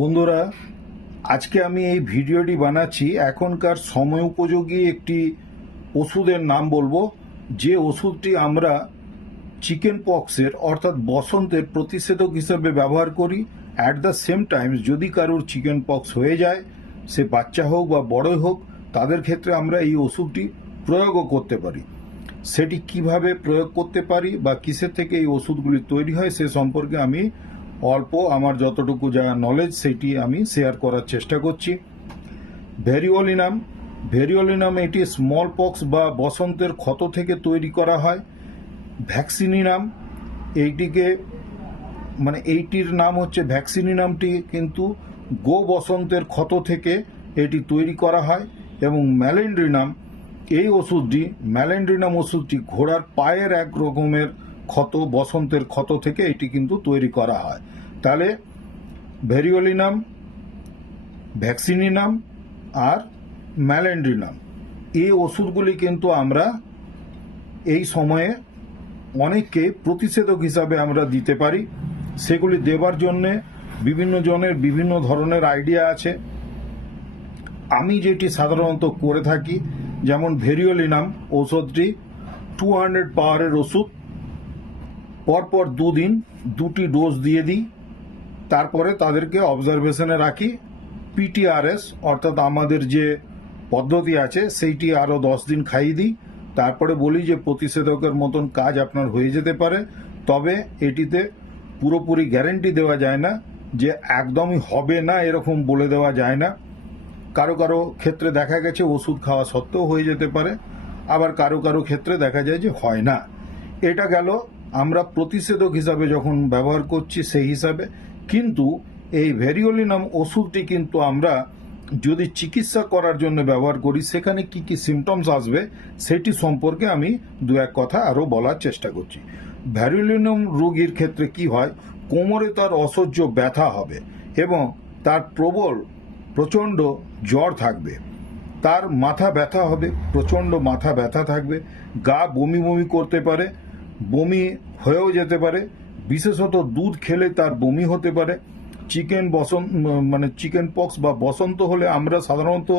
বন্ধুরা, আজকে আমি এই ভিডিওটি বানাচ্ছি এখনকার সময় উপযোগী একটি ওষুধের নাম বলবো, যে ওষুধটি আমরা চিকেন পক্সের অর্থাৎ বসন্তের প্রতিষেধক হিসেবে ব্যবহার করি। অ্যাট দ্য সেম টাইম যদি কারোর চিকেন পক্স হয়ে যায়, সে বাচ্চা হোক বা বড়ই হোক, তাদের ক্ষেত্রে আমরা এই ওষুধটি প্রয়োগও করতে পারি। সেটি কিভাবে প্রয়োগ করতে পারি বা কিসের থেকে এই ওষুধগুলি তৈরি হয় সে সম্পর্কে আমি অল্প আমার যতটুকু যা নলেজ সেটি আমি শেয়ার করার চেষ্টা করছি। ভেরিওলিনাম এটি স্মল পক্স বা বসন্তের ক্ষত থেকে তৈরি করা হয়। ভ্যাকসিনিনাম এইটিকে এইটির নাম হচ্ছে ভ্যাকসিনিনামটি কিন্তু গো বসন্তের ক্ষত থেকে এটি তৈরি করা হয়। এবং ম্যালেন্ড্রিনাম ওষুধটি ঘোড়ার পায়ের এক রকমের ক্ষত, বসন্তের ক্ষত থেকে এটি কিন্তু তৈরি করা হয়। তাহলে ভেরিওলিনাম, ভ্যাকসিনিনাম আর ম্যালেন্ড্রিনাম এই ওষুধগুলি কিন্তু আমরা এই সময়ে অনেককে প্রতিষেধক হিসাবে আমরা দিতে পারি। সেগুলি দেবার জন্যে বিভিন্ন জনের বিভিন্ন ধরনের আইডিয়া আছে। আমি যেটি সাধারণত করে থাকি, যেমন ভেরিওলিনাম ওষুধটি 200 পাওয়ারের ওষুধ, পরপর 2 দিন 2টি ডোজ দিয়ে দিই। তারপরে তাদেরকে অবজারভেশনে রাখি। পিটিআরএস অর্থাৎ আমাদের যে পদ্ধতি আছে সেইটি আরও 10 দিন খাইয়ে দিই। তারপরে বলি যে প্রতিষেধকের মতন কাজ আপনার হয়ে যেতে পারে, তবে এটিতে পুরোপুরি গ্যারেন্টি দেওয়া যায় না যে একদমই হবে না, এরকম বলে দেওয়া যায় না। কারো কারো ক্ষেত্রে দেখা গেছে ওষুধ খাওয়া সত্ত্বেও হয়ে যেতে পারে, আবার কারো কারো ক্ষেত্রে দেখা যায় যে হয় না। এটা গেল আমরা প্রতিষেধক হিসাবে যখন ব্যবহার করছি সেই হিসাবে। কিন্তু এই ভেরিওলিনাম ওষুধটি কিন্তু আমরা যদি চিকিৎসা করার জন্য ব্যবহার করি, সেখানে কি কি সিমটমস আসবে সেটি সম্পর্কে আমি দু এক কথা আরও বলার চেষ্টা করছি। ভেরিওলিনাম রোগীর ক্ষেত্রে কি হয়, কোমরে তার অসহ্য ব্যথা হবে এবং তার প্রচণ্ড জ্বর থাকবে, তার মাথা ব্যথা হবে, প্রচণ্ড মাথা ব্যথা থাকবে, গা বমি বমি করতে পারে, বমি হয়েও যেতে পারে, বিশেষত দুধ খেলে তার বমি হতে পারে। চিকেন পক্স বা বসন্ত হলে আমরা সাধারণত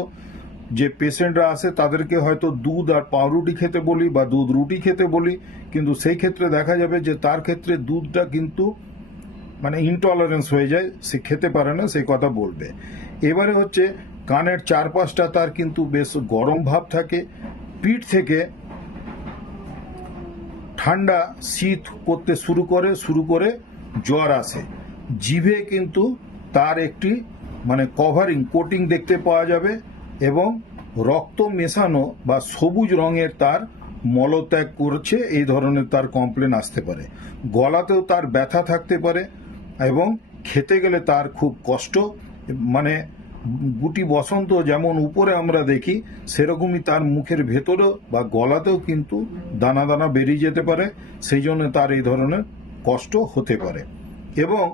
যে পেশেন্টরা আসে তাদেরকে হয়তো দুধ আর পাউরুটি খেতে বলি বা দুধ রুটি খেতে বলি, কিন্তু সেই ক্ষেত্রে দেখা যাবে যে তার ক্ষেত্রে দুধটা কিন্তু ইনটলারেন্স হয়ে যায়, সে খেতে পারে না, সেই কথা বলবে। এবারে হচ্ছে কানের চারপাশটা তার কিন্তু বেশ গরম ভাব থাকে, পিঠ থেকে ঠান্ডা শীত করতে শুরু করে জ্বর আসে, জিভে কিন্তু তার একটি কোটিং দেখতে পাওয়া যাবে এবং রক্ত মেশানো বা সবুজ রঙের তার মলত্যাগ করছে, এই ধরনের তার কমপ্লেন আসতে পারে। গলাতেও তার ব্যথা থাকতে পারে এবং খেতে গেলে তার খুব কষ্ট, গুটি বসন্ত যেমন উপরে আমরা দেখি সেরকমই তার মুখের ভেতরেও বা গলাতেও কিন্তু দানা দানা বেরিয়ে যেতে পারে, সেই জন্য তার এই ধরনের কষ্ট হতে পারে। এবং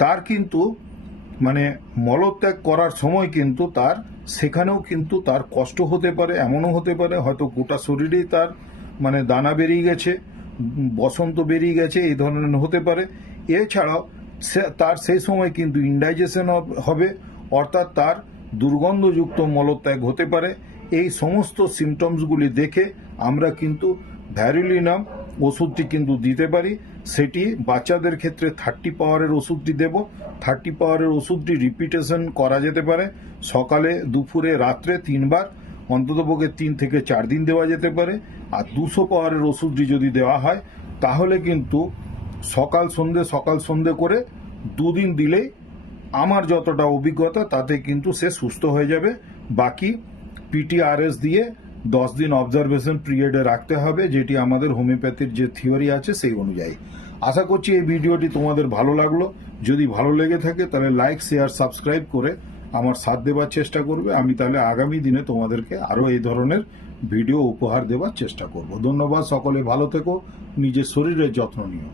তার কিন্তু মলত্যাগ করার সময় কিন্তু সেখানেও কিন্তু তার কষ্ট হতে পারে, এমনও হতে পারে হয়তো গোটা শরীরেই তার দানা বেরিয়ে গেছে, বসন্ত বেরিয়ে গেছে, এই ধরনের হতে পারে। এছাড়াও তার সেই সময় কিন্তু ইনডাইজেশন হবে, অর্থাৎ তার দুর্গন্ধযুক্ত মলত্যাগ হতে পারে। এই সমস্ত সিমটমসগুলি দেখে আমরা কিন্তু ভেরিওলিনাম ওষুধটি কিন্তু দিতে পারি। সেটি বাচ্চাদের ক্ষেত্রে 30 পাওয়ারের ওষুধটি দেব। 30 পাওয়ারের ওষুধটি রিপিটেশন করা যেতে পারে, সকালে, দুপুরে, রাত্রে 3 বার, অন্ততপক্ষে 3 থেকে 4 দিন দেওয়া যেতে পারে। আর 200 পাওয়ারের ওষুধটি যদি দেওয়া হয় তাহলে কিন্তু সকাল সন্ধে করে 2 দিন দিলেই আমার যতটা অভিজ্ঞতা তাতে কিন্তু সে সুস্থ হয়ে যাবে। বাকি পিটিআরএস দিয়ে 10 দিন অবজারভেশন পিরিয়ডে রাখতে হবে, যেটি আমাদের হোমিওপ্যাথির যে থিওরি আছে সেই অনুযায়ী। আশা করছি এই ভিডিওটি তোমাদের ভালো লাগলো। যদি ভালো লেগে থাকে তাহলে লাইক, শেয়ার, সাবস্ক্রাইব করে আমার সাথ দেওয়ার চেষ্টা করবে। আমি তাহলে আগামী দিনে তোমাদেরকে আরও এই ধরনের ভিডিও উপহার দেওয়ার চেষ্টা করব। ধন্যবাদ, সকলে ভালো থেকো, নিজের শরীরের যত্ন নিও।